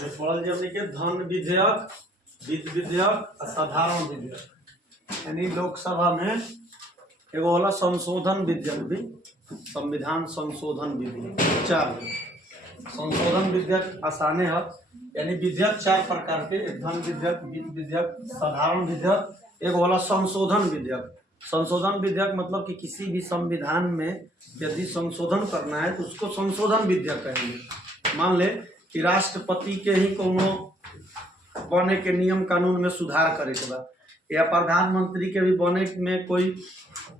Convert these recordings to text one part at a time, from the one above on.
पढ़ल जी हमने के धन विधेयक, वित्त विधेयक और साधारण विधेयक। यानी लोकसभा में एगो होला संशोधन विधेयक भी, संविधान संशोधन विधेयक। चार संशोधन विधेयक आसाने है, यानी विधेयक चार प्रकार के, एक धन विधेयक, वित्त विधेयक, साधारण विधेयक, एक होला संशोधन विधेयक। संशोधन विधेयक मतलब कि किसी भी संविधान में यदि संशोधन करना है तो उसको संशोधन विधेयक कहेंगे। मान ले कि राष्ट्रपति के ही कोनो बने के नियम कानून में सुधार करे के बा, या प्रधानमंत्री के भी बने में कोई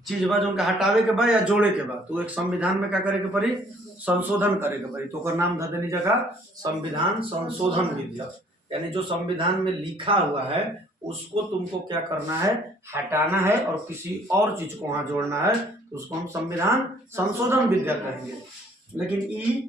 चीज बा जो हटावे के बा या जोड़े के बा, तो एक संविधान में क्या करे के पड़ी, संशोधन करे के पड़ी। तो ओकर नाम धर देनी जगह संविधान संशोधन विधेयक। यानी जो संविधान में लिखा हुआ है उसको तुमको क्या करना है, हटाना है और किसी और चीज को वहां जोड़ना है, तो उसको हम संविधान संशोधन विधेयक कहेंगे। लेकिन ई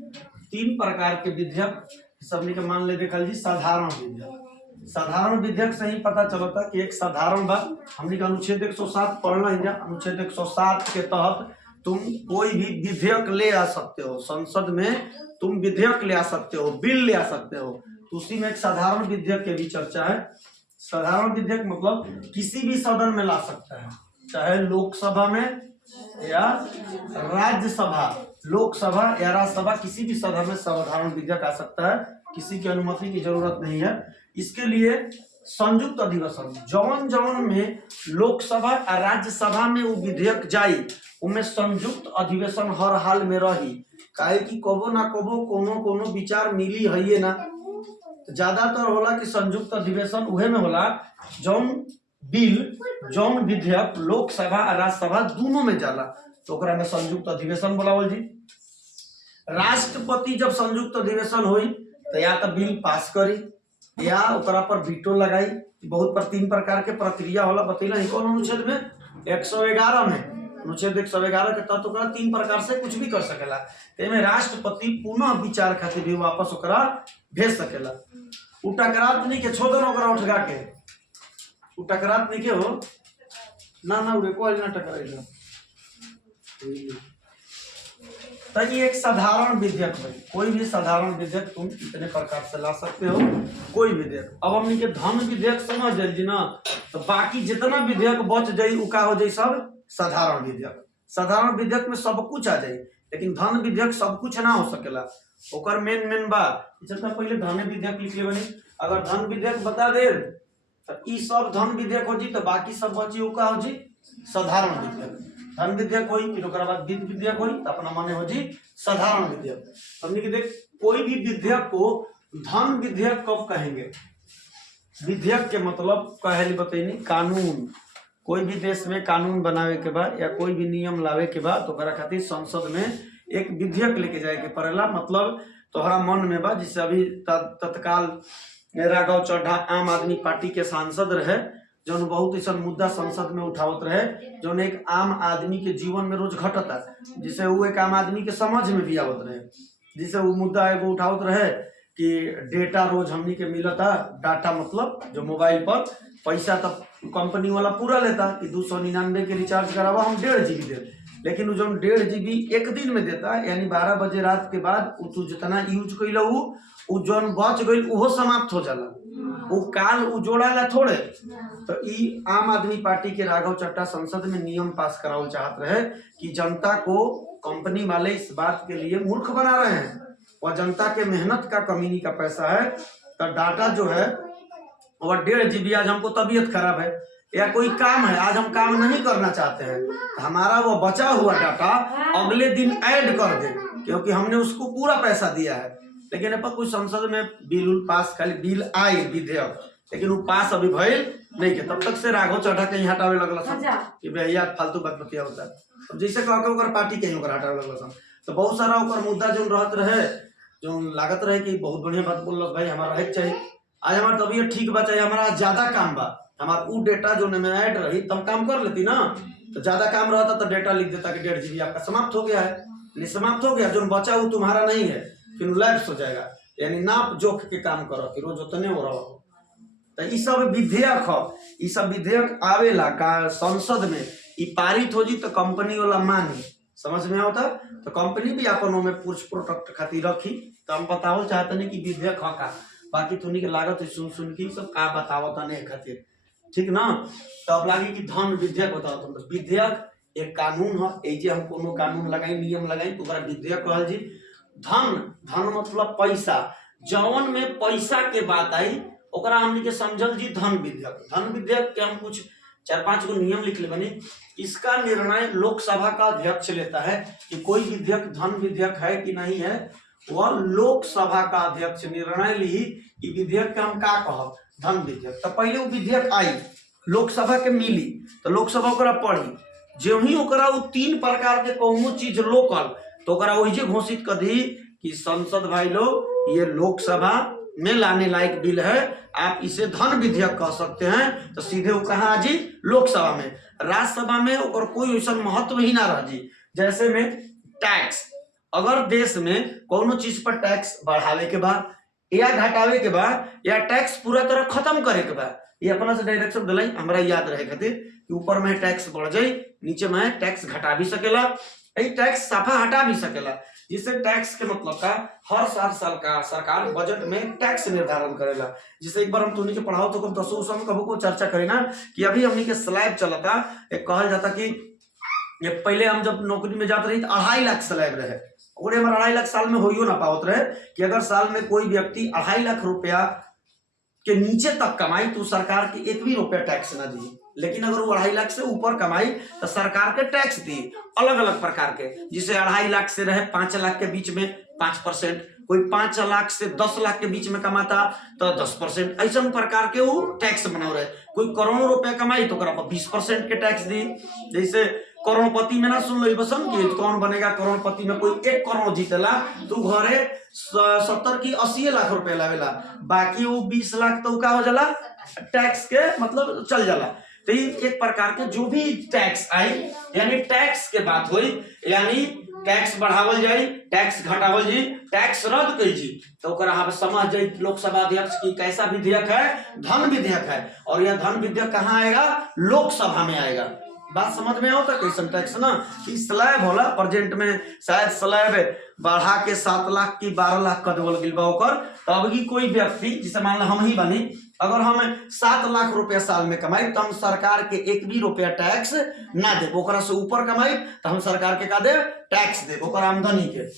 तीन प्रकार के विधेयक सबने के मान ले देखल जी। साधारण विधेयक, साधारण विधेयक से ही पता चलता कि एक साधारण बात हमने का अनुच्छेद 107 पढ़ना है। अनुच्छेद 107 के तहत तुम कोई भी विधेयक ले आ सकते हो, संसद में तुम विधेयक ले आ सकते हो, बिल ले आ सकते हो। तो उसी में एक साधारण विधेयक की भी चर्चा है। साधारण विधेयक मतलब किसी भी सदन में ला सकता है, चाहे लोकसभा में या राज्यसभा, लोकसभा या राज्यसभा किसी भी सदन में साधारण विधेयक आ सकता है, किसी की अनुमति की जरूरत नहीं है। इसके लिए संयुक्त अधिवेशन जौन जौन में लोकसभा और राज्यसभा में वो विधेयक जाई, उनमें संयुक्त अधिवेशन हर हाल में रही। काहे कि कबो ना कबो कोनो कोनो विचार मिली है ना, तो ज्यादातर होला कि संयुक्त अधिवेशन उहे में होला जौन बिल, जौन विधेयक लोकसभा और राज्यसभा दोनों में जाला, तो ओकरा में संयुक्त अधिवेशन बोलावल जी। राष्ट्रपति जब संयुक्त अधिवेशन हुई तो या तो बिल पास करी या ओकरा पर वीटो लगाई। बहुत पर तीन प्रकार के प्रक्रिया होला, बतैला ही कौन अनुच्छेद में 111 में, अनुच्छेद 111 के तहत ओकरा तीन प्रकार से कुछ भी कर सकेला। तेमे राष्ट्रपति पुनः विचार खातिर भी वापस ओकरा भेज सकेला। उ टकरात नहीं के छोड़ दो ओकरा उठगा के, उ टकरात नहीं के हो ना ना उड़े कोई ना टकराएगा। तो ये एक साधारण विधेयक है, कोई भी साधारण विधेयक तुम इतने प्रकार से ला सकते हो, कोई विधेयक। अब हमने के धन विधेयक समझ जाइए ना, तो बाकी जितना विधेयक बच जाये उ का हो जाये सब साधारण विधेयक। साधारण विधेयक में सब कुछ आ जाये, लेकिन धन विधेयक सब कुछ ना हो सकेला। ओकर मेन बा जितना पहले धन विधेयक लिख ले बनी, अगर धन विधेयक बता दे तो ई सब धन विधेयक हो जी, तो बाकी सब बची उ का हो जी साधारण विधेयक। धन विधेयक होई, फिर ओकरा बाद वित्त विधेयक होई, तो अपना माने हो जी साधारण विधेयक। हमने के देख कोई भी विधेयक को धन विधेयक कब कहेंगे, विधेयक के मतलब कहे बतैनी कानून। कोई भी देश में कानून बनावे के बाद या कोई भी नियम लावे के बाद तो ओकरा खातिर संसद में एक विधेयक लेके जाए के पड़ेला। मतलब तोहरा मन में बा, जिससे अभी तत्काल राघव चड्ढा आम आदमी पार्टी के सांसद रहे, जो बहुत ऐसा मुद्दा संसद में उठावत रहे जो एक आम आदमी के जीवन में रोज घटता, जिसे वो एक आम आदमी के समझ में भी आवत रहे। जिसे वो मुद्दा एगो उठावत रहे कि डेटा रोज हमनी के मिलता, डाटा मतलब जो मोबाइल पर पैसा तब कंपनी वाला पूरा लेता कि 299 के रिचार्ज करावा हम 1.5 GB दे, लेकिन जो 1.5 GB एक दिन में देता, यानी 12 बजे रात के बाद तू जितना यूज कैल उ जौन बच गई वो समाप्त हो जाला, वो काल उजोड़ाला थोड़े। तो ई आम आदमी पार्टी के राघव चड्ढा संसद में नियम पास करावल चाहत रहे कि जनता को कंपनी वाले इस बात के लिए मूर्ख बना रहे हैं और जनता के मेहनत का कमीनी का पैसा है, तो डाटा जो है और 1.5 GB आज हमको तबीयत खराब है या कोई काम है, आज हम काम नहीं करना चाहते हैं, तो हमारा वो बचा हुआ डाटा अगले दिन ऐड कर दे, क्योंकि हमने उसको पूरा पैसा दिया है। लेकिन अब कुछ संसद में बिल पास, खाली बिल आए विधेयक, लेकिन वो पास अभी भइल नहीं के, तब तक से राघव चड्ढा कहीं हटावे लगला सन कि भैया फालतू बात बतिया होता है। अब जैसे कह के ओकर पार्टी कहीं ओकर हटावे लगला सन, तो बहुत सारा ओकर मुद्दा जो रहत रहे, जो लागत रहे कि बहुत बढ़िया बात बोलल भाई हमारा है चाहिए, आज हमारा तबीयत ठीक बा, चाहिए हमारा ज्यादा काम बा, हमारा वो डेटा जो में ऐड रही तब काम कर लेती ना, तो ज्यादा काम रहता तो डेटा लिख देता कि 1.5 GB आपका समाप्त हो गया है, नहीं समाप्त हो गया, जो बचा वो तुम्हारा नहीं है, फिर लैप्स हो जाएगा। यानी नाप जोख के काम करो कि रोज उतने हो रहा हो। तो ये सब विधेयक हो, ये सब विधेयक आवेला का संसद में, ये पारित हो जी तो कंपनी वाला मानी, समझ में आता, तो कंपनी भी अपन में पूछ प्रोडक्ट खातिर रखी। तो हम बताओ चाहते नहीं कि विधेयक का बाकी तुनी के लागत सुन सुन के सब का बतावत नहीं खातिर, ठीक ना। तो अब लागी कि धन विधेयक बताओ तुम। तो विधेयक एक कानून है, एजे हम कोनो कानून लगाई नियम लगाई तो ओकरा विधेयक कहल जी। धन, धन मतलब पैसा, जौन में पैसा के बात आई ओकरा हमनी के समझल जी धन विधेयक। धन विधेयक के हम कुछ 4-5 गो नियम लिख ले बनी। इसका निर्णय लोकसभा का अध्यक्ष लेता है कि कोई विधेयक धन विधेयक है कि नहीं है, वह लोकसभा का अध्यक्ष निर्णय ली कि विधेयक के हम का कहब धन विधेयक। तो पहले वो विधेयक आई लोकसभा के मिली तो लोकसभा ओकरा पढ़ी, जो ही ओकरा वो 3 प्रकार के कोनो चीज लोकल तो ओकरा वही घोषित कर दी कि संसद भाई लोग ये लोकसभा में लाने लायक बिल है, आप इसे धन विधेयक कह सकते हैं। तो सीधे वो कहा जी लोकसभा में। राज्यसभा में ओकर कोई वैसा महत्व ही ना रह जी। जैसे में टैक्स, अगर देश में कोनो चीज पर टैक्स बढ़ावे के बाद या घटावे के बाद या टैक्स पूरा तरह खत्म करे के बाद, ये अपना से डायरेक्शन दिलाई हमरा याद रहे खातिर कि ऊपर में टैक्स बढ़ जाए, नीचे में टैक्स घटा भी सकेला, टैक्स साफा हटा भी सकेला। जिससे टैक्स के मतलब का हर साल का सरकार बजट में टैक्स निर्धारण करेला। जिसे एक बार हम तुनी के पढ़ाओ तो कब 10 में कबो को चर्चा करें ना कि अभी हमनी के स्लैब चलता, एक कहल जाता कि ये पहले हम जब नौकरी में जाते रही तो 2.5 लाख स्लैब रहे, और हमारे 2.5 लाख साल में हो ना पावत रहे कि अगर साल में कोई व्यक्ति 2.5 लाख रुपया के नीचे तक कमाई तो सरकार के 1 भी रुपया टैक्स ना दी। लेकिन अगर वो 2.5 लाख से ऊपर कमाई तो सरकार के टैक्स दी अलग अलग प्रकार के। जिसे 2.5 लाख से रहे 5 लाख के बीच में 5%, कोई 5 लाख से 10 लाख के बीच में कमाता तो 10%, ऐसा प्रकार के वो टैक्स बना रहे। कोई करोड़ों रुपया कमाई तो 20% के टैक्स दी। जैसे करोड़पति में ना सुन लो बसन कि कौन बनेगा करोड़पति में, कोई 1 करोड़ जीतेला तो घरे 70 की 80 लाख रुपया लावेला, बाकी वो 20 लाख तो का हो जाला टैक्स के मतलब चल जाला। तो एक प्रकार के जो भी टैक्स आई यानी टैक्स के बात हुई, यानी टैक्स बढ़ावल जाए, टैक्स घटावल जाए, टैक्स रद्द कई जी तो हम समझ जाए लोकसभा अध्यक्ष की कैसा विधेयक है, धन विधेयक है। और यह धन विधेयक कहाँ आएगा, लोकसभा में आएगा। बात समझ में आओ कैसन टैक्स ना कि स्लैब होला प्रेजेंट में शायद स्लैब बढ़ा के 7 लाख की 12 लाख कर देवल गिल बा ओकर। तब की कोई व्यक्ति जिसे मान लो हम ही बनी, अगर हम 7 लाख रुपया साल में कमाई तो हम सरकार के 1 भी रुपया टैक्स ना दे, ओकरा से ऊपर कमाई तो हम सरकार के का दे टैक्स दे ओकर आमदनी के।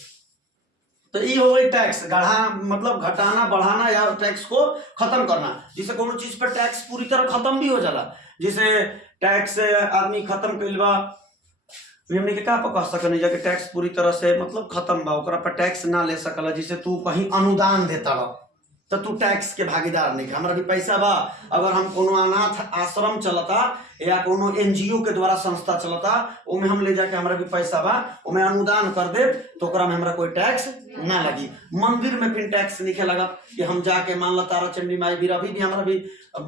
तो ये हो गई टैक्स गढ़ा मतलब घटाना बढ़ाना या टैक्स को खत्म करना। जिसे कोनो चीज पर टैक्स पूरी तरह खत्म भी हो जाला, जिसे टैक्स आदमी खत्म कइल बा हमने के का कह सकने जाके टैक्स पूरी तरह से मतलब खत्म बा, ओकरा पर टैक्स ना ले सकला। जिसे तू कहीं अनुदान देता बा तो तू टैक्स के भागीदार नहीं। हमारा भी पैसा बा, अगर हम कोनो अनाथ आश्रम चलता या कोनो एनजीओ के द्वारा संस्था चलता ओमे हम ले जाके हमारा भी पैसा बा ओमे अनुदान कर दे तो ओकरा में हमरा कोई टैक्स ना लगी। मंदिर में फिर टैक्स नहीं लगा कि हम जाके मान लो तारा चंडी माई भी अभी भी हमारा भी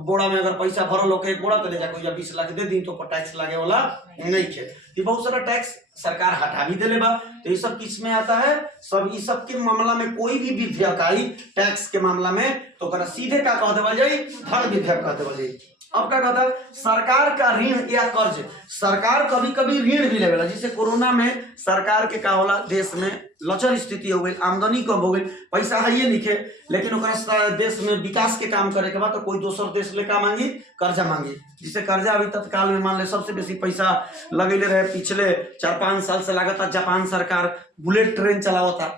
बोड़ा में अगर पैसा भरल हो एक बोड़ा तो ले जाके 20 लाख दे दी तो टैक्स लगे वाला नहीं है। तो बहुत सारा टैक्स सरकार हटा भी देले बा। तो ये सब किस में आता है, सब ये सब के मामला में कोई भी विधेयक आई टैक्स के मामला में तो ओकरा सीधे का कह देवल जाई धन विधेयक कह देवल जाई। अब क्या कहता है सरकार का ऋण या कर्ज, सरकार कभी कभी ऋण भी लेवेला। जैसे कोरोना में सरकार के का होला देश में लचर स्थिति हो गई, आमदनी कम हो गई, पैसा है ये लिखे, लेकिन ओकरा देश में विकास के काम करे के बाद तो कोई दोसर देश ले का मांगी कर्जा मांगी। जिसे कर्जा अभी तत्काल में मान ले सबसे बेसी पैसा लगेले रहे पिछले 4-5 साल से लागता जापान सरकार बुलेट ट्रेन चलावता।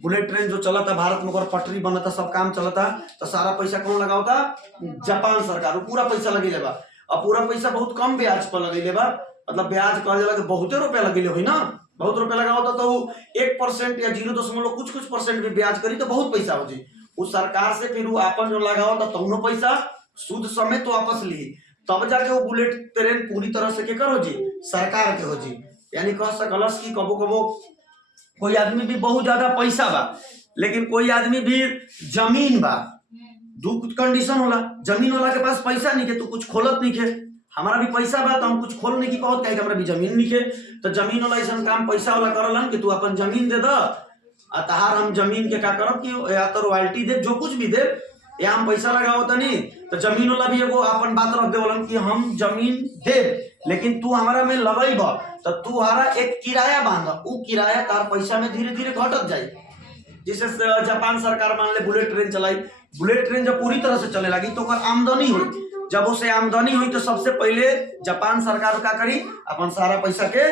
बुलेट ट्रेन जो चलता भारत में ओकर पटरी बनता सब काम चलता तो सारा पैसा कौन लगावता जापान सरकार, पूरा पैसा लगे बा। और पूरा पैसा बहुत कम ब्याज पर लगे बा, मतलब ब्याज कह जाला कि बहुते रुपया लगे हुई ना, बहुत रुपया लगा होता तो 1% या 0 कुछ % भी ब्याज करी तो बहुत पैसा हो जी। उस सरकार से फिर वो अपन जो लगा होता तौनो पैसा सूद समेत तो वापस ली, तब जाके वो बुलेट ट्रेन पूरी तरह से केकर हो जी सरकार के हो जी। यानी कह सकलस की कबो कबो कोई आदमी भी बहुत ज्यादा पैसा बा लेकिन कोई आदमी भी जमीन बा, दो कंडीशन होला, जमीन वाला के पास पैसा नहीं के तो कुछ खोलत नहीं के, हमारा भी पैसा बा तो हम कुछ खोल नहीं की कहत कहे हमारा भी जमीन नहीं के। तो जमीन वाला ऐसा काम पैसा वाला करलन कि तू अपन जमीन दे द तहार हम जमीन के का करब कि या तो रॉयल्टी दे जो कुछ भी दे या हम पैसा लगाओ तनी। तो जमीन वाला भी एगो अपन बात रख देवलन कि हम जमीन दे लेकिन तू हमारा में लगई बा तो तू हमारा एक किराया बांध, उ किराया तार पैसा में धीरे धीरे घटत जाई। जैसे जापान सरकार मान ले बुलेट ट्रेन चलाई, बुलेट ट्रेन जब पूरी तरह से चले लगी तो ओकर आमदनी हुई, जब उसे आमदनी हुई तो सबसे पहले जापान सरकार का करी अपन सारा पैसा के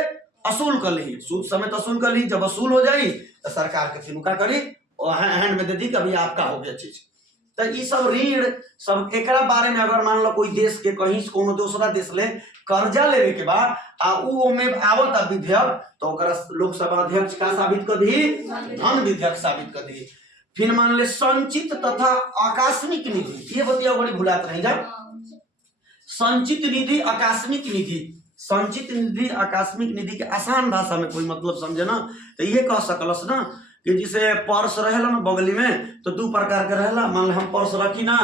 असूल कर ली, सूद समेत असूल कर ली। जब असूल हो जाई तो सरकार के फिर का करी और हैंड में दे दी कि अभी आपका हो गया चीज। तो ये सब ऋण सब एकरा बारे में अगर मान लो कोई देश के कहीं से कोनो दूसरा देश ले कर्जा लेवे के बाद आ उ में आवत विधेयक तो ओकरा लोकसभा अध्यक्ष का साबित कर दी, धन विधेयक साबित कर दी। फिर मान ले संचित तथा आकस्मिक निधि, ये बतिया बड़ी भुलात रही जा। संचित निधि, आकस्मिक निधि, संचित निधि, आकस्मिक निधि के आसान भाषा में कोई मतलब समझे ना तो ये कह सकलस ना कि जिसे पर्स रहेला ना बगली में तो 2 प्रकार के रहेला। मान लो हम पर्स रखी ना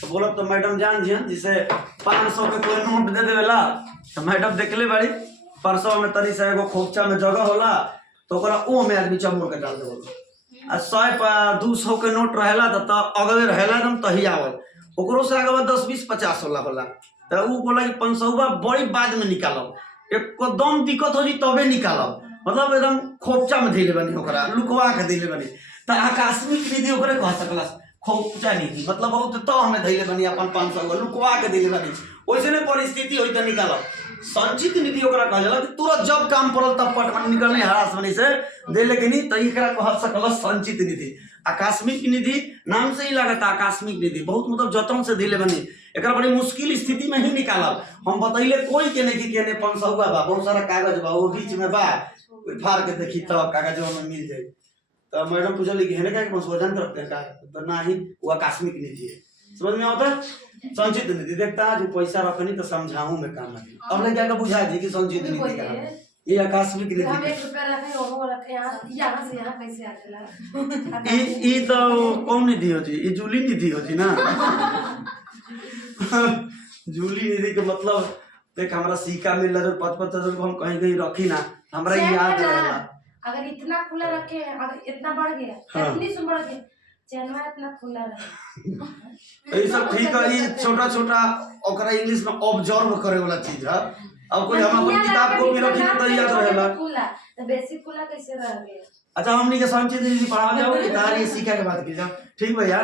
तो बोलब तो मैडम जान जी जिसे 500 के कोई नोट दे देवेला तो मैडम देखले बड़ी पर्सवा में तरी से एगो खोपचा में जगह होला तो ओकरा ओ में आदमी चमोड़ के डाल देवला। आ 100 200 के नोट रहेला तो अगले रहेला एकदम तही आवल, ओकरो से आगे 10 20 50 होला तो उ बोला कि 500 बड़ी बाद में निकालब, एकदम दिक्कत हो जी तबे निकालब, मतलब एकदम खोपचा में धैले बनी ओकरा लुकवा के धैले बनी। तो आकस्मिक निधि ओकरे कह सकलस खोपचा निधि, मतलब बहुत तो हमें धैले बनी अपन 500 लुकवा के धैले बनी, वैसे परिस्थिति होई तो निकालब। संचित निधि ओकरा कहल जाला कि तुरंत जब काम पड़ल तब पट निकलने हरास बनी से देले के नहीं तो एकरा कह सकलस संचित निधि। आकस्मिक निधि नाम से ही लगता आकस्मिक निधि, बहुत मतलब जतन से दिले बनी, एकरा बड़ी मुश्किल स्थिति में ही निकालब। हम बतैले कोई के नहीं कि केने 500 बा बहुत सारा कागज बा वो बीच में बा फाड़ के देखी तो कागजवा में मिल जाए। तो मैडम पूछली कि हेने का संशोधन करते हैं का तो ना ही वो आकस्मिक निधि है, समझ में आता है। संचित निधि देखता है जो पैसा रखनी तो समझाऊं मैं काम नहीं, अब नहीं क्या बुझा जी कि संचित निधि का ये आकस्मिक निधि हम 1 रुपया रखे वो रखे यहाँ से यहाँ कैसे आतेला ई तो कौन निधि हो जी, ई जूली निधि हो जी ना जूली निधि के मतलब देख हमरा सिक्का मिल रहा 5-5 को हम कहीं कहीं रखी ना हमरा याद रहेला। अगर इतना खुला रखे अगर इतना बढ़ गया इतनी से बढ़ गया चैनवा इतना खुला रहे ये सब ठीक है। ये छोटा छोटा ओकरा इंग्लिश में ऑब्जर्व करे वाला चीज है। अब कोई हम अपन किताब को भी रखी तो याद रहेला खुला तो बेसी खुला कैसे रह गया। अच्छा हमनी के संचित निधि पढ़ा जाओ कहानी सीखा के बात की जाओ, ठीक भैया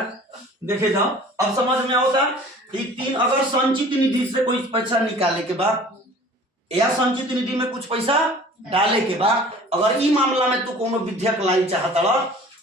देखे जाओ अब समझ में होता कि 3 अगर संचित निधि से कोई पैसा निकाले के बाद या संचित निधि में कुछ पैसा डाले के बाद अगर ई मामला में तू कोनो विधेयक लाई चाहता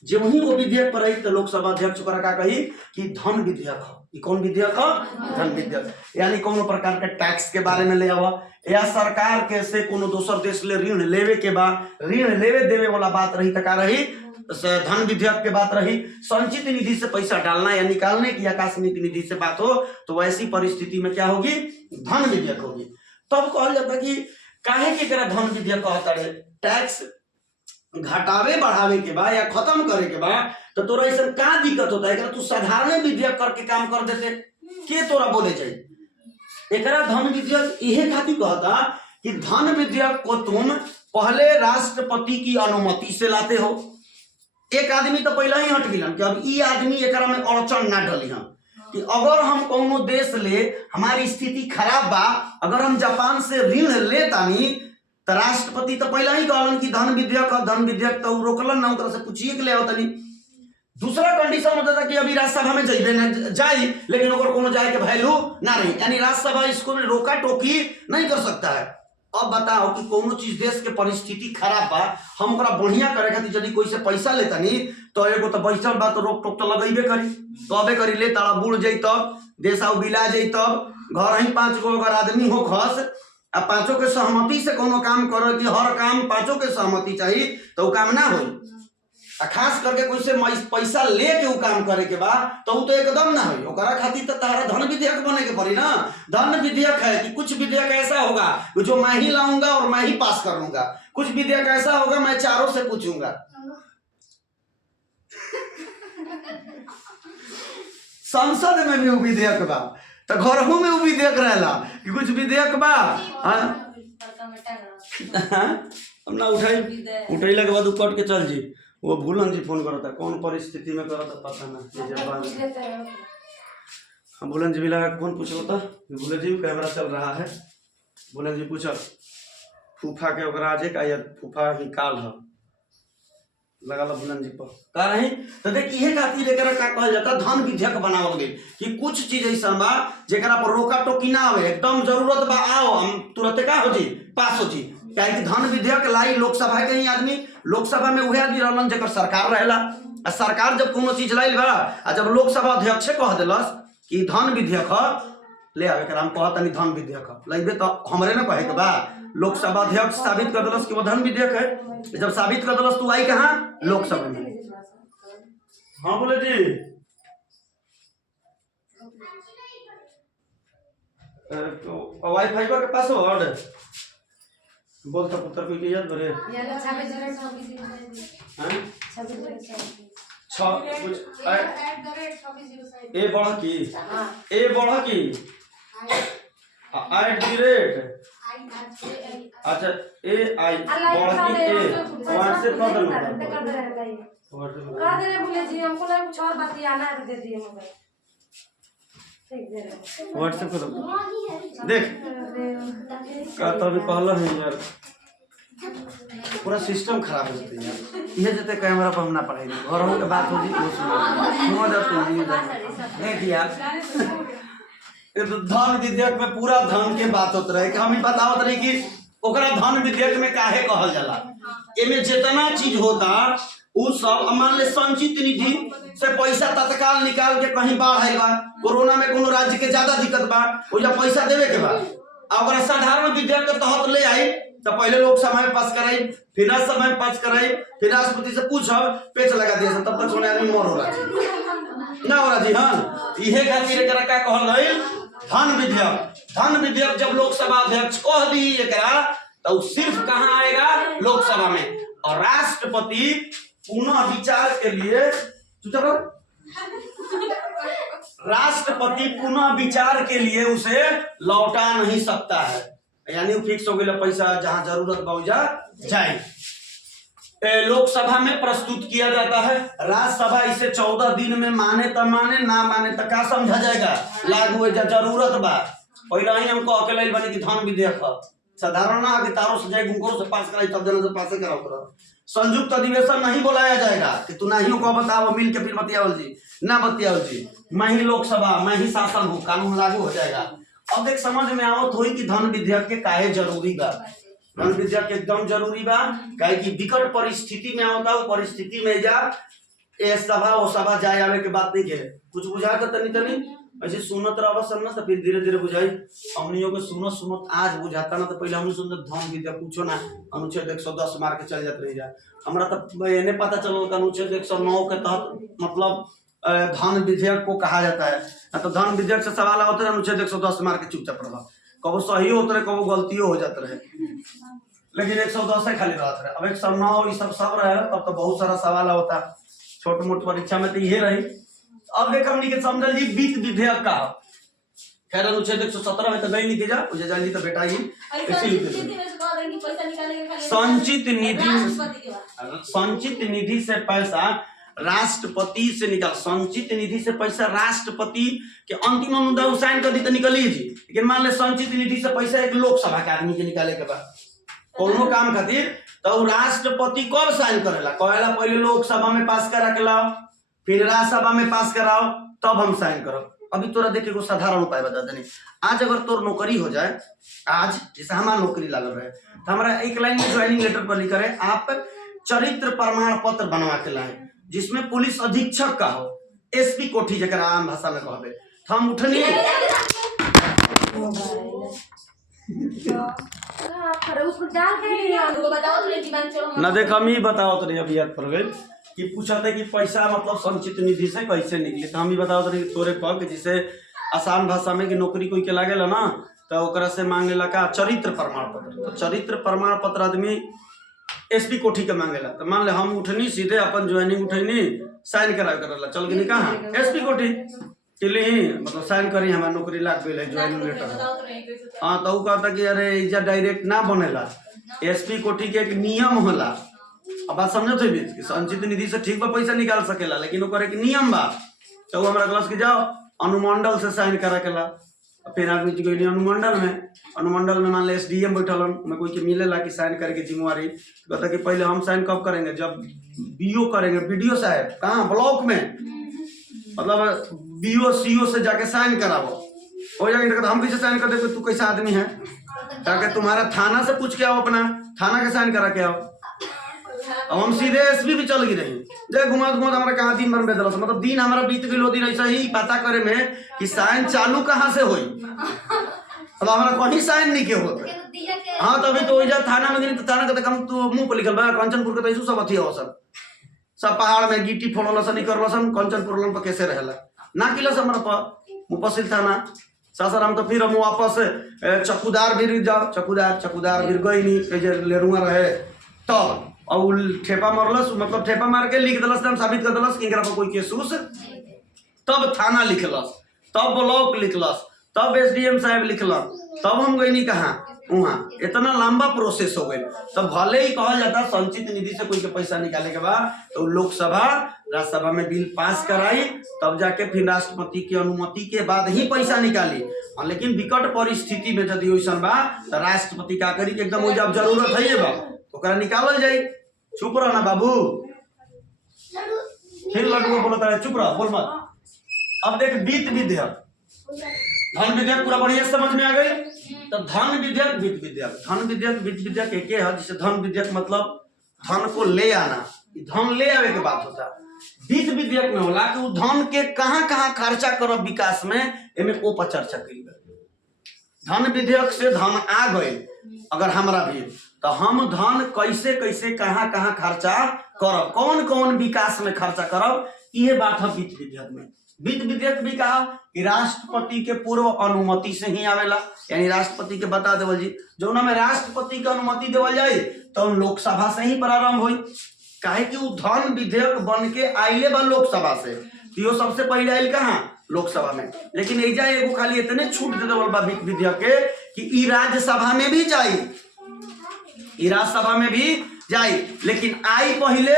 जे वही वो विधेयक पर रही तो लोकसभा अध्यक्ष ओकरा का कही कि धन विधेयक हो। ई कौन विधेयक हो? धन विधेयक, यानी कोनो प्रकार के टैक्स के बारे में ले आवा या सरकार के से कोनो दोसर देश ले ऋण लेवे के बाद ऋण लेवे देवे वाला बात रही तो का रही धन विधेयक के बात रही। संचित निधि से पैसा डालना या निकालने की आकस्मिक निधि से बात हो तो वैसी परिस्थिति में क्या होगी? धन विधेयक होगी। तब कहल जाता कि काहे के करा धन विधेयक कहता है टैक्स घटावे बढ़ावे के बाद या खत्म करे के बाद तो तोरा ऐसा का दिक्कत होता है? तू साधारण विधेयक करके काम कर देते के तोरा बोले जाए। एकरा धन विधेयक यही खातिर कहता कि धन विधेयक को तुम पहले राष्ट्रपति की अनुमति से लाते हो। एक आदमी तो पहले ही हट गिलन कि अब ई आदमी एकरा में अड़चन ना डली हम कि अगर हम कोनो देश ले हमारी स्थिति खराब बा, अगर हम जापान से ऋण ले तानी तो राष्ट्रपति तो पहले ही कहलन कि धन विधेयक तो रोकलन ना ओकरा से पूछिए के ले आओ तनी। दूसरा कंडीशन होता था कि अभी राज्यसभा में जाइबे ना जाई लेकिन ओकर कोनो जाए के वैल्यू ना रही, यानी राज्यसभा इसको रोका टोकी नहीं कर सकता है। अब बताओ कि कोनो चीज देश के परिस्थिति खराब बा हम ओकरा बढ़िया करे खातिर यदि कोई से पैसा लेता नहीं तो एगो तो बैठल बा तो रोक टोक तो लगेबे करी तबे करी ले तारा बुड़ जाई तब देश आउ बिला जाई तब घर ही 5 गो अगर आदमी हो खस आ 5 के सहमति से कोनो काम करो कि हर काम 5 के सहमति चाहिए तो काम ना होई। आ खास करके कोई से पैसा लेके वो काम करे के बाद तो वो तो एकदम ना होई। ओकरा खातिर तो तारा धन विधेयक बने के पड़ी ना। धन विधेयक है कि कुछ विधेयक ऐसा होगा जो मैं ही लाऊंगा और मैं ही पास कर लूंगा, कुछ विधेयक ऐसा होगा मैं चारों से पूछूंगा। संसद में भी वो विधेयक बा तो घरों में वो विधेयक रहेला कि कुछ विधेयक बा हम ना उठैला के बाद कट के चल जी वो भूलन जी फोन करता कौन परिस्थिति में करता पता ना। हम भूलन जी भी लगा कौन पूछो था भूलन जी कैमरा चल रहा है। भूलन जी पूछो फूफा के ओकरा आज का या फूफा निकाल है लगा लो बुलंद जी पर का रही तो देख इहे खातिर एकरा का कहल जाता धन विधेयक बनावल गेल कि कुछ चीज ऐसा बा जेकरा पर रोका टोकी ना आवे, एकदम जरूरत बा आओ हम तुरंत का हो जी पास हो जी। क्या कि धन विधेयक लाई लोकसभा के ही आदमी, लोकसभा में उहे आदमी रहलन जेकर सरकार रहेला। आ सरकार जब कोनो चीज लाइल बा आ जब लोकसभा अध्यक्ष कह देलस कि धन विधेयक ले आवे के हम कहत नहीं धन विधेयक लइबे तो हमरे ना कहे के बा। लोकसभा अध्यक्ष साबित कर देलस कि वो धन विधेयक है। जब साबित कर देलस तू आई कहां लोकसभा में। हाँ बोले जी तो वाईफाई के पासवर्ड बोल तो पुत्र को याद बरे याला 26 हैं 6 कुछ ए बढ़ की ए बढ़ की @ अच्छा ए आई बढ़ की ए व्हाट्सएप कर दो कर दे बोले जी हमको लगा कुछ और बतियाना है तो दे दिए मोबाइल ठीक दे रहे व्हाट्सएप कर देख का तो अभी कहला है यार पूरा सिस्टम खराब हो जते यार। ये जते कैमरा पर हम ना पढ़ाई घरों के बात हो जी वो सुनो जा तू नहीं जा देख यार ये तो धन विधेयक में पूरा धन के बात होत रहे कि हम ही बतावत रही कि ओकरा धन विधेयक में काहे कहल जाला। एमे जितना चीज होता उ सब मान ले संचित निधि से पैसा तत्काल निकाल के कहीं बाढ़ आइल बा, कोरोना में कोनो राज्य के ज्यादा दिक्कत बा ओजा पैसा देवे के बा और साधारण विधेयक के तहत ले आई तो पहले लोकसभा में पास कराई फिर राज्यसभा में पास कराई फिर राष्ट्रपति से पूछब पेच लगा दिया तब तक सोने आदमी मर हो रहा ना हो रहा जी। हाँ इहे खातिर एकरा का कहल गइल धन विधेयक। धन विधेयक जब लोकसभा अध्यक्ष कह दी एकरा तो सिर्फ कहां आएगा लोकसभा में और राष्ट्रपति पुनः विचार के लिए राष्ट्रपति पुनः विचार के लिए उसे लौटा नहीं सकता है, यानी फिक्स हो गया पैसा जहां जरूरत बाउजा जाए। लोकसभा में प्रस्तुत किया जाता है, राज्यसभा इसे 14 दिन में माने तो माने ना माने तो क्या समझा जाएगा लागू है जरूरत बा। पहले ही हमको अकेले बने कि धन विधेयक साधारण ना आगे तारों से जाए गुंकों से पास कराई तब जन से पास कराओ करो। संयुक्त अधिवेशन नहीं बुलाया जाएगा कि तू नहीं को बताओ मिल के फिर बतियावल जी ना बतियावल जी, मैं ही लोकसभा मैं ही शासन हूँ कानून लागू हो जाएगा। अब देख समझ में आवत हुई कि धन विधेयक के काहे जरूरी बा। धन विधेयक एकदम जरूरी बा काहे कि विकट परिस्थिति में आवता है परिस्थिति में जा ए सभा वो सभा जाए आवे के बात नहीं के कुछ बुझा कर तनी तनी ऐसे सुनत रहा सब ना तो फिर धीरे धीरे बुझाई। हमनियों को सुनत आज बुझाता ना तो पहले हम सुनते धन विधेयक पूछो ना अनुच्छेद 110 मार के चल जाते रह जा हमरा तो ये नहीं पता चलो कि अनुच्छेद 109 के तहत मतलब धन विधेयक को कहा जाता है ना। तो धन विधेयक से सवाल होते अनुच्छेद 110 मार के चुपचाप रहा कबो सही होते रहे कबो गलतियों हो जाते रहे लेकिन 110 से खाली रहते रहे। अब 109 ये सब रहे तब तो बहुत सारा सवाल होता छोट मोट परीक्षा में तो ये रही। अब देख हमनी के समझल जी वित्त विधेयक का खैर अनुच्छेद 117 में तो नहीं लिखे जा मुझे जल्दी तो बेटा ही संचित निधि से पैसा राष्ट्रपति से निकाल संचित निधि से पैसा राष्ट्रपति के अंतिम अनुदान साइन कर दी तो निकलिए जी। लेकिन मान ले संचित निधि से पैसा एक लोकसभा के आदमी के निकाले के बाद कोनो काम खातिर तो राष्ट्रपति कब साइन करेला कहेला पहले लोकसभा में पास करा के लाओ फिर राज्यसभा में पास कराओ तब हम साइन करो। अभी तोरा देखे को साधारण उपाय बता देने आज अगर तोर नौकरी हो जाए आज जैसे हमारा नौकरी लागल रहे तो हमारा एक लाइन में ज्वाइनिंग लेटर पर लिखा रहे आप चरित्र प्रमाण पत्र बनवा के लाए जिसमें पुलिस अधीक्षक का हो एसपी कोठी जरा आम भाषा में कहबे तो हम उठनी ना देख हम ही बताओ तो अभी याद पड़ गई कि पूछा था कि पैसा मतलब संचित निधि से कैसे निकले तो हम ही बताओ तो तोरे कह कि जिसे आसान भाषा में कि नौकरी कोई के लागेला ना तो ओकरा से मांगेला का चरित्र प्रमाण पत्र। तो चरित्र प्रमाण पत्र आदमी एसपी कोठी के मांगेला तो मान ले हम उठनी सीधे अपन ज्वाइनिंग उठनी साइन करा करला चल गई कहाँ एसपी कोठी चली मतलब साइन करी हमारा नौकरी लाग गई ज्वाइनिंग लेटर। हाँ तो कहता कि अरे इजा डायरेक्ट ना बनेला एसपी कोठी के एक नियम होला। अब बात समझो थे बीच संचित निधि से ठीक बा पैसा निकाल सकेला लेकिन ओकर एक नियम बा तो हमरा क्लास के जाओ अनुमंडल से साइन करा केला फिर आदमी गई अनुमंडल में मान ले SDM बैठल में कोई के मिलेला कि साइन करके जिम्मेवारी, कहता कि पहले हम साइन कब करेंगे, जब BO करेंगे, BDO साहब कहाँ ब्लॉक में, मतलब BO CO से जाके साइन कराओ, हो जाएंगे। कहता हम कैसे साइन कर दे, तू कैसा आदमी है, ताकि तुम्हारा थाना से पूछ के आओ, अपना थाना के साइन करा के आओ। अब हम सीधे SP भी चल गई रही, जय घुमा हमारा कहाँ दिन भर में बेदल, मतलब दिन हमारा बीत गई दिन ऐसा ही पता करे में कि साइन चालू कहाँ से हुई, अब हमारा कहीं साइन नहीं के होते। हाँ तभी तो वही थाना में गई तो थाना कहते हम तो मुंह पर लिखल बा कंचनपुर के तो सब अथी हो, सब पहाड़ में गिट्टी फोड़ल सन निकल सन, कंचनपुर पर कैसे रहेला ना किला हमारा पर मुफसिल थाना सासाराम। तो फिर हम वापस चकुदार भी जाओ, चकुदार भी गई नहीं लेरुआ रहे तब और ठेपा मरलस, मतलब ठेपा मार के लिख दलस, साबित कर दलस कि पर कोई केस उस, तब थाना लिखलस, तब ब्लॉक लिखलस, तब SDM साहब लिखलस, तब हम गई नहीं कहाँ वहाँ, इतना लंबा प्रोसेस हो गई। तब भले ही कहा जाता संचित निधि से कोई के पैसा निकाले के बाद तो लोकसभा राज्यसभा में बिल पास कराई, तब जाके फिर राष्ट्रपति की अनुमति के बाद ही पैसा निकाली। लेकिन विकट परिस्थिति में यदि वैसा बा तो राष्ट्रपति का करी एकदम जब जरूरत है बा तो निकालल जाए। चुप रहो ना बाबू, फिर लड़को बोलता है चुप रहो बोल मत। अब देख वित्त विधेयक, धन विधेयक पूरा बढ़िया समझ में आ गई। तो धन विधेयक वित्त विधेयक, धन विधेयक वित्त विधेयक एक है। जिसे धन विधेयक मतलब धन को ले आना, धन ले आवे के बात होता है। वित्त विधेयक में होला कि धन के कहाँ कहाँ खर्चा करब विकास में, एमे ओ पर चर्चा करी। धन विधेयक से धन आ गए अगर हमरा भी, तो हम धन कैसे कैसे कहाँ कहाँ खर्चा करब, कौन कौन विकास में खर्चा करब, ये बात है वित्त विधेयक में। वित्त विधेयक भी कहा कि राष्ट्रपति के पूर्व अनुमति से ही आवेला, यानी राष्ट्रपति के बता देवल जी जो में राष्ट्रपति के अनुमति देवल जाए तो लोकसभा से ही प्रारंभ हुई। काहे कि वो धन विधेयक बन के आइले बा लोकसभा से, तो सबसे पहले आयल कहाँ लोकसभा में। लेकिन एजा एगो खाली इतने छूट दे देवल बा वित्त विधेयक के कि ई राज्यसभा में भी जाई, ई राज्यसभा में भी जाई, लेकिन आई पहले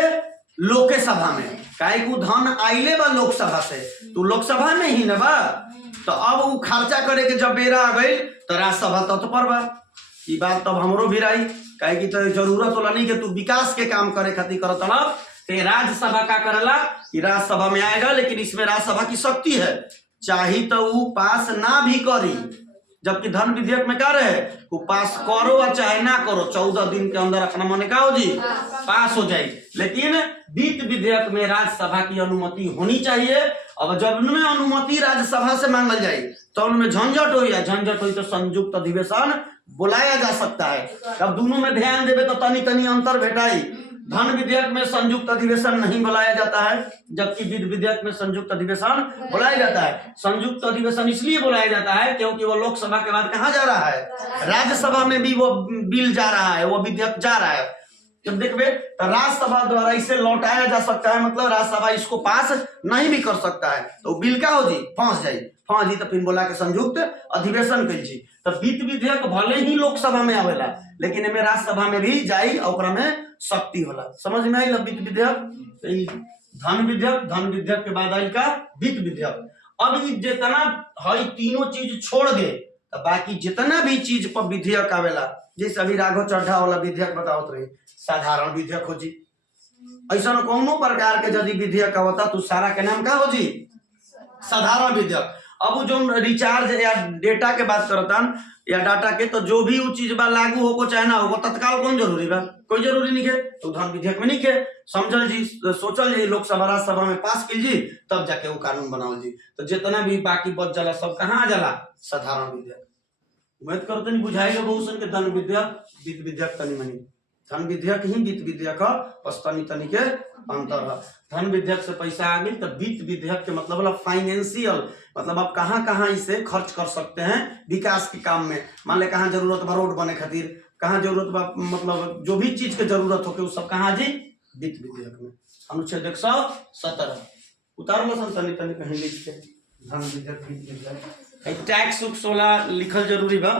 लोकसभा में। काहे कि धन आइले बा लोकसभा से, तो लोकसभा में ही न बा, तो अब वो खर्चा करे के जब बेरा आ गई तो राज्यसभा तत्पर बा। ये बात तब हमरो भी रही, काहे कि तो जरूरत होला नहीं कि तू विकास के काम करे खातिर करत ना, तो राज्यसभा का करेला कि राज्यसभा में आएगा, लेकिन इसमें राज्यसभा की शक्ति है, चाहे तो वो पास ना भी करी। जबकि धन विधेयक में क्या रहे, वो पास करो या चाहे ना करो 14 दिन के अंदर अपना मन का हो जी पास हो जाए। लेकिन वित्त विधेयक में राज्यसभा की अनुमति होनी चाहिए। अब जब उनमें अनुमति राज्यसभा से मांगल जाए तो उनमें झंझट हो, या झंझट हुई तो संयुक्त अधिवेशन बुलाया जा सकता है। अब दोनों में ध्यान देवे तो तनी तनी अंतर भेटाई। धन विधेयक में संयुक्त अधिवेशन नहीं बुलाया जाता है, जबकि वित्त विधेयक में संयुक्त अधिवेशन बुलाया जाता है। संयुक्त अधिवेशन इसलिए बुलाया जाता है क्योंकि वो लोकसभा के बाद कहाँ जा रहा है, राज्यसभा में भी वो बिल जा रहा है, वो विधेयक जा रहा है। जब देखबे तो राज्यसभा द्वारा इसे लौटाया जा सकता है, मतलब राज्यसभा इसको पास नहीं भी कर सकता है, तो बिल का हो जी फंस जी, तो फिर बोला के संयुक्त अधिवेशन कर जी। तो वित्त विधेयक भले ही लोकसभा में आवेला, लेकिन एमे राज्यसभा में भी जाई और में शक्ति होला। समझ में आई वित्त विधेयक, धन विधेयक के बाद आई का वित्त विधेयक। अब जितना है तीनों चीज छोड़ दे तो बाकी जितना भी चीज पर विधेयक आवेला, जैसे अभी राघव चड्ढा वाला विधेयक बतावत रही, साधारण विधेयक हो जी। ऐसा कोनो प्रकार के यदि विधेयक आवता तो सारा के नाम का हो जी साधारण विधेयक। अब जो रिचार्ज या डेटा के बात करता या डाटा के, तो जो भी वो चीज बा लागू होको चाहे ना होको तत्काल कौन जरूरी बा, कोई जरूरी नहीं है, तो धन विधेयक में नहीं है। समझल जी, सोचल जी, लोकसभा राज्यसभा में पास की जी, तब जाके वो कानून बनावल जी। तो जितना भी बाकी बच जाला सब कहाँ जाला साधारण विधेयक। उम्मीद करते नहीं बुझाएगा बहुत सन के धन विधेयक वित्त विधेयक तनी मनी, धन विधेयक ही वित्त विधेयक है, बस तनी तनी के अंतर है। धन विधेयक से पैसा आ गई, तो वित्त विधेयक के मतलब फाइनेंशियल, मतलब आप कहाँ कहाँ इसे खर्च कर सकते हैं विकास के काम में। मान ले कहाँ जरूरत बा रोड बने खातिर, कहाँ जरूरत बा मतलब जो भी चीज के जरूरत होके वो सब कहाँ जी वित्त विधेयक में। अनुच्छेद 117 उतार लो तनी तनी कहीं लिख के धन विधेयक वित्त विधेयक। टैक्स वाला लिखल जरूरी बा।